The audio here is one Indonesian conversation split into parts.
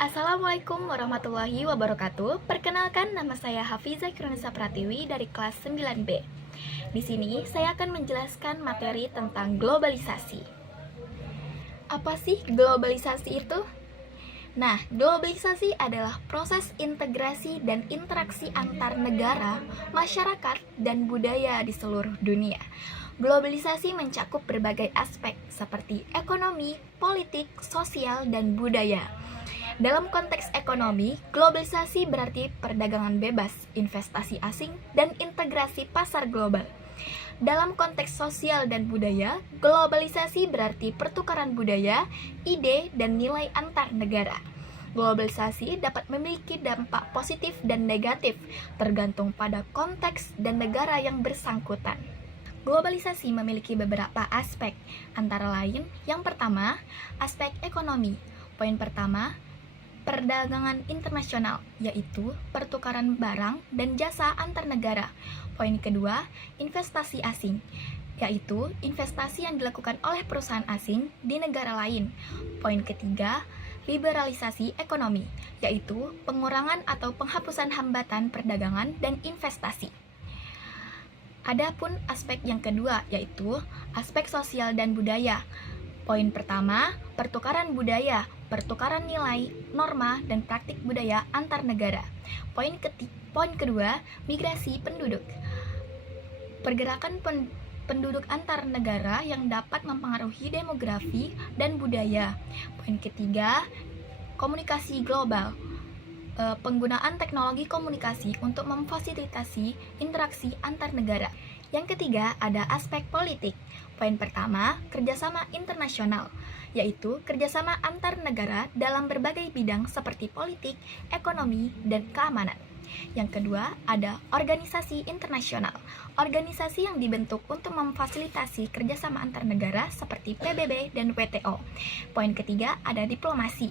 Assalamualaikum warahmatullahi wabarakatuh. Perkenalkan, nama saya Hafizah Kirunisa Pratiwi dari kelas 9B. Di sini saya akan menjelaskan materi tentang globalisasi. Apa sih globalisasi itu? Nah, globalisasi adalah proses integrasi dan interaksi antar negara, masyarakat, dan budaya di seluruh dunia. Globalisasi mencakup berbagai aspek seperti ekonomi, politik, sosial, dan budaya. Dalam konteks ekonomi, globalisasi berarti perdagangan bebas, investasi asing, dan integrasi pasar global. Dalam konteks sosial dan budaya, globalisasi berarti pertukaran budaya, ide, dan nilai antar negara. Globalisasi dapat memiliki dampak positif dan negatif, tergantung pada konteks dan negara yang bersangkutan. Globalisasi memiliki beberapa aspek, antara lain yang pertama, aspek ekonomi. Poin pertama, perdagangan internasional, yaitu pertukaran barang dan jasa antar negara. Poin kedua, investasi asing, yaitu investasi yang dilakukan oleh perusahaan asing di negara lain. Poin ketiga, liberalisasi ekonomi, yaitu pengurangan atau penghapusan hambatan perdagangan dan investasi. Adapun aspek yang kedua, yaitu aspek sosial dan budaya. Poin pertama, pertukaran budaya, pertukaran nilai, norma, dan praktik budaya antar negara. Poin kedua, migrasi penduduk. Pergerakan penduduk antar negara yang dapat mempengaruhi demografi dan budaya. Poin ketiga, komunikasi global. Penggunaan teknologi komunikasi untuk memfasilitasi interaksi antar negara. Yang ketiga, ada aspek politik. Poin pertama, kerjasama internasional, yaitu kerjasama antar negara dalam berbagai bidang seperti politik, ekonomi, dan keamanan. Yang kedua, ada organisasi internasional. Organisasi yang dibentuk untuk memfasilitasi kerjasama antar negara seperti PBB dan WTO. Poin ketiga, ada diplomasi,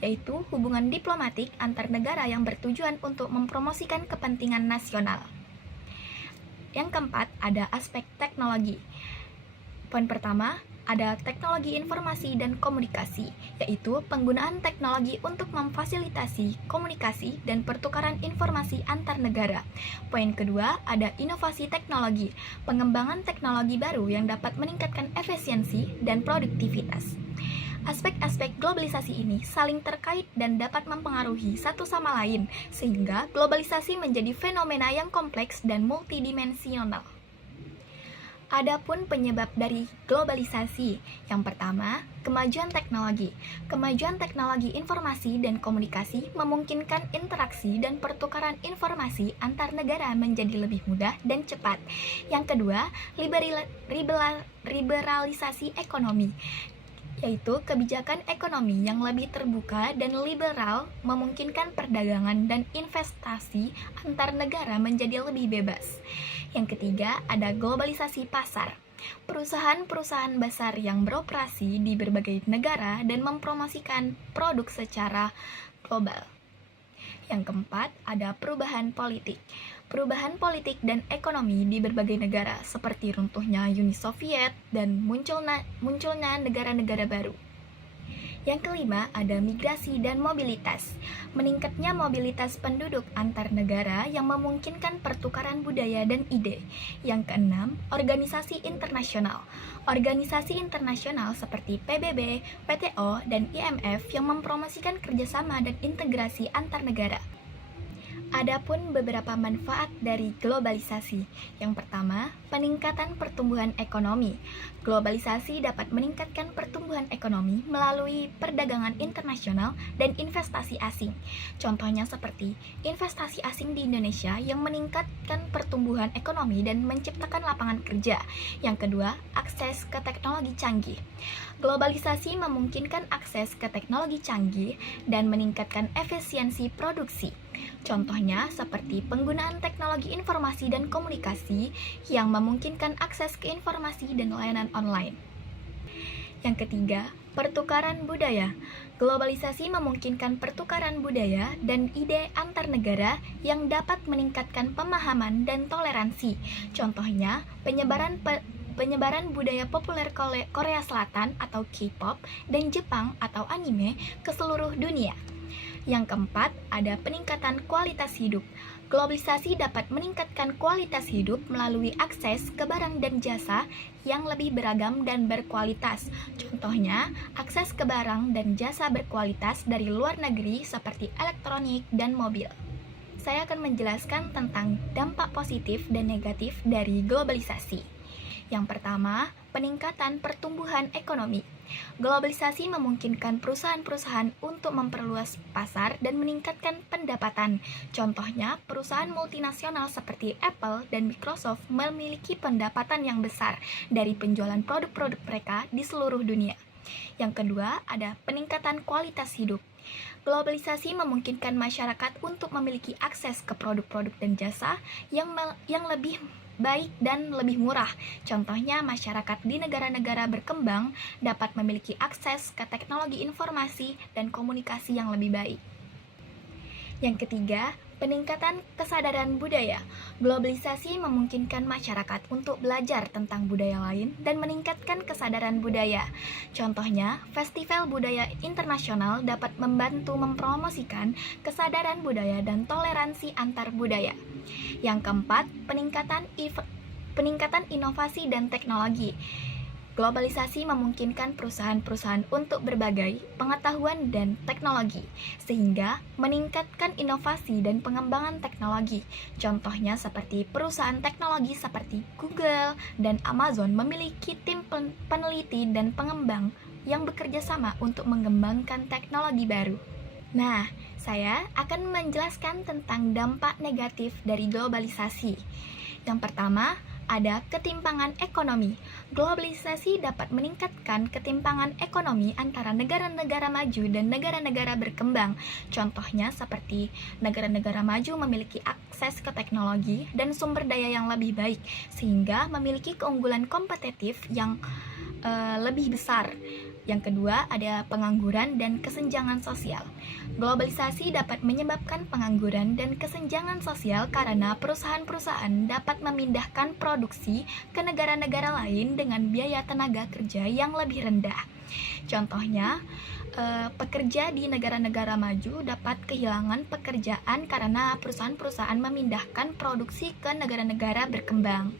yaitu hubungan diplomatik antar negara yang bertujuan untuk mempromosikan kepentingan nasional. Yang keempat, ada aspek teknologi. Poin pertama, ada teknologi informasi dan komunikasi, yaitu penggunaan teknologi untuk memfasilitasi komunikasi dan pertukaran informasi antar negara. Poin kedua, ada inovasi teknologi, pengembangan teknologi baru yang dapat meningkatkan efisiensi dan produktivitas. Aspek-aspek globalisasi ini saling terkait dan dapat mempengaruhi satu sama lain, sehingga globalisasi menjadi fenomena yang kompleks dan multidimensional. Adapun penyebab dari globalisasi, yang pertama, kemajuan teknologi. Kemajuan teknologi informasi dan komunikasi memungkinkan interaksi dan pertukaran informasi antar negara menjadi lebih mudah dan cepat. Yang kedua, liberalisasi ekonomi, yaitu kebijakan ekonomi yang lebih terbuka dan liberal memungkinkan perdagangan dan investasi antar negara menjadi lebih bebas. Yang ketiga, ada globalisasi pasar. Perusahaan-perusahaan besar yang beroperasi di berbagai negara dan mempromosikan produk secara global. Yang keempat, ada perubahan politik. Perubahan politik dan ekonomi di berbagai negara seperti runtuhnya Uni Soviet dan munculnya negara-negara baru. Yang kelima, ada migrasi dan mobilitas. Meningkatnya mobilitas penduduk antar negara yang memungkinkan pertukaran budaya dan ide. Yang keenam, organisasi internasional. Organisasi internasional seperti PBB, WTO, dan IMF yang mempromosikan kerjasama dan integrasi antar negara. Adapun beberapa manfaat dari globalisasi. Yang pertama, peningkatan pertumbuhan ekonomi. Globalisasi dapat meningkatkan pertumbuhan ekonomi melalui perdagangan internasional dan investasi asing. Contohnya seperti investasi asing di Indonesia yang meningkatkan pertumbuhan ekonomi dan menciptakan lapangan kerja. Yang kedua, akses ke teknologi canggih. Globalisasi memungkinkan akses ke teknologi canggih dan meningkatkan efisiensi produksi. Contohnya seperti penggunaan teknologi informasi dan komunikasi yang memungkinkan akses ke informasi dan layanan online. Yang ketiga, pertukaran budaya. Globalisasi memungkinkan pertukaran budaya dan ide antar negara yang dapat meningkatkan pemahaman dan toleransi. Contohnya, penyebaran budaya populer Korea Selatan atau K-pop dan Jepang atau anime ke seluruh dunia. Yang keempat, ada peningkatan kualitas hidup. Globalisasi dapat meningkatkan kualitas hidup melalui akses ke barang dan jasa yang lebih beragam dan berkualitas. Contohnya, akses ke barang dan jasa berkualitas dari luar negeri seperti elektronik dan mobil. Saya akan menjelaskan tentang dampak positif dan negatif dari globalisasi. Yang pertama, peningkatan pertumbuhan ekonomi. Globalisasi memungkinkan perusahaan-perusahaan untuk memperluas pasar dan meningkatkan pendapatan. Contohnya, perusahaan multinasional seperti Apple dan Microsoft memiliki pendapatan yang besar dari penjualan produk-produk mereka di seluruh dunia. Yang kedua, ada peningkatan kualitas hidup. Globalisasi memungkinkan masyarakat untuk memiliki akses ke produk-produk dan jasa yang lebih baik dan lebih murah. Contohnya, masyarakat di negara-negara berkembang dapat memiliki akses ke teknologi informasi dan komunikasi yang lebih baik. Yang ketiga, peningkatan kesadaran budaya. Globalisasi memungkinkan masyarakat untuk belajar tentang budaya lain dan meningkatkan kesadaran budaya. Contohnya, festival budaya internasional dapat membantu mempromosikan kesadaran budaya dan toleransi antar budaya. Yang keempat, peningkatan inovasi dan teknologi. Globalisasi memungkinkan perusahaan-perusahaan untuk berbagai pengetahuan dan teknologi, sehingga meningkatkan inovasi dan pengembangan teknologi. Contohnya seperti perusahaan teknologi seperti Google dan Amazon memiliki tim peneliti dan pengembang yang bekerja sama untuk mengembangkan teknologi baru. Nah, saya akan menjelaskan tentang dampak negatif dari globalisasi. Yang pertama, ada ketimpangan ekonomi. Globalisasi dapat meningkatkan ketimpangan ekonomi antara negara-negara maju dan negara-negara berkembang. Contohnya seperti negara-negara maju memiliki akses ke teknologi dan sumber daya yang lebih baik, sehingga memiliki keunggulan kompetitif yang lebih besar. Yang kedua, ada pengangguran dan kesenjangan sosial. Globalisasi dapat menyebabkan pengangguran dan kesenjangan sosial karena perusahaan-perusahaan dapat memindahkan produksi ke negara-negara lain dengan biaya tenaga kerja yang lebih rendah. Contohnya, pekerja di negara-negara maju dapat kehilangan pekerjaan karena perusahaan-perusahaan memindahkan produksi ke negara-negara berkembang.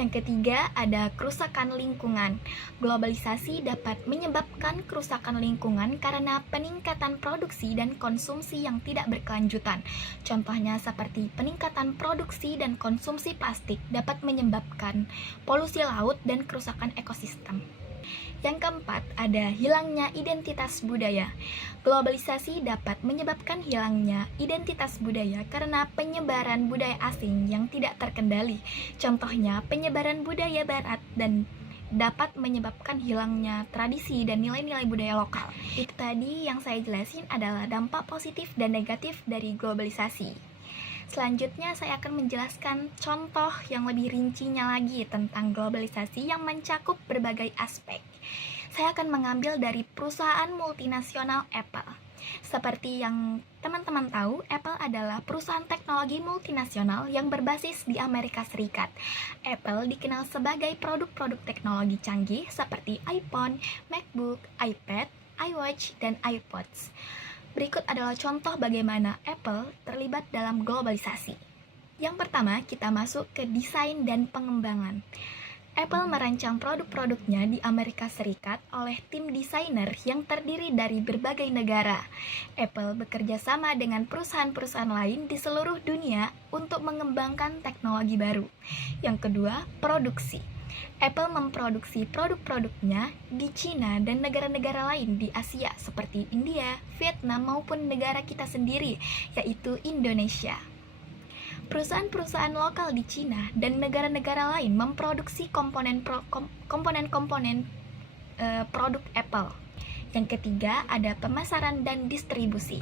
Yang ketiga, ada kerusakan lingkungan. Globalisasi dapat menyebabkan kerusakan lingkungan karena peningkatan produksi dan konsumsi yang tidak berkelanjutan. Contohnya seperti peningkatan produksi dan konsumsi plastik dapat menyebabkan polusi laut dan kerusakan ekosistem. Yang keempat, ada hilangnya identitas budaya. Globalisasi dapat menyebabkan hilangnya identitas budaya karena penyebaran budaya asing yang tidak terkendali. Contohnya, penyebaran budaya barat dan dapat menyebabkan hilangnya tradisi dan nilai-nilai budaya lokal. Itu tadi yang saya jelasin adalah dampak positif dan negatif dari globalisasi. Selanjutnya saya akan menjelaskan contoh yang lebih rincinya lagi tentang globalisasi yang mencakup berbagai aspek. Saya akan mengambil dari perusahaan multinasional Apple. Seperti yang teman-teman tahu, Apple adalah perusahaan teknologi multinasional yang berbasis di Amerika Serikat. Apple dikenal sebagai produk-produk teknologi canggih seperti iPhone, MacBook, iPad, iWatch, dan iPods. Berikut adalah contoh bagaimana Apple terlibat dalam globalisasi. Yang pertama, kita masuk ke desain dan pengembangan. Apple merancang produk-produknya di Amerika Serikat oleh tim desainer yang terdiri dari berbagai negara. Apple bekerja sama dengan perusahaan-perusahaan lain di seluruh dunia untuk mengembangkan teknologi baru. Yang kedua, produksi. Apple memproduksi produk-produknya di Cina dan negara-negara lain di Asia seperti India, Vietnam maupun negara kita sendiri, yaitu Indonesia. Perusahaan-perusahaan lokal di Cina dan negara-negara lain memproduksi komponen-komponen produk Apple. Yang ketiga, ada pemasaran dan distribusi.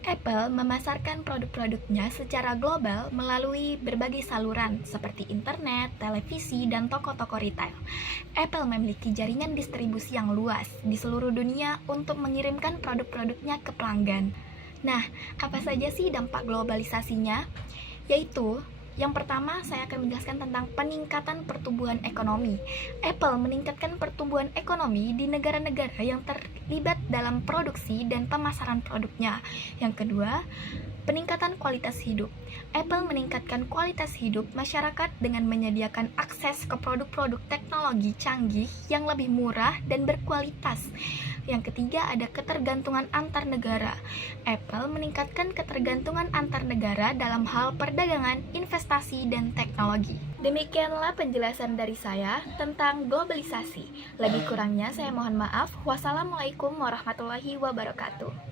Apple memasarkan produk-produknya secara global melalui berbagai saluran seperti internet, televisi, dan toko-toko retail. Apple memiliki jaringan distribusi yang luas di seluruh dunia untuk mengirimkan produk-produknya ke pelanggan. Nah, apa saja sih dampak globalisasinya? Yaitu Yang pertama, saya akan menjelaskan tentang peningkatan pertumbuhan ekonomi. Apple meningkatkan pertumbuhan ekonomi di negara-negara yang terlibat dalam produksi dan pemasaran produknya. Yang kedua, peningkatan kualitas hidup. Apple meningkatkan kualitas hidup masyarakat dengan menyediakan akses ke produk-produk teknologi canggih yang lebih murah dan berkualitas. Yang ketiga, ada ketergantungan antar negara. Apple meningkatkan ketergantungan antar negara dalam hal perdagangan, investasi, dan teknologi. Demikianlah penjelasan dari saya tentang globalisasi. Lebih kurangnya saya mohon maaf. Wassalamualaikum warahmatullahi wabarakatuh.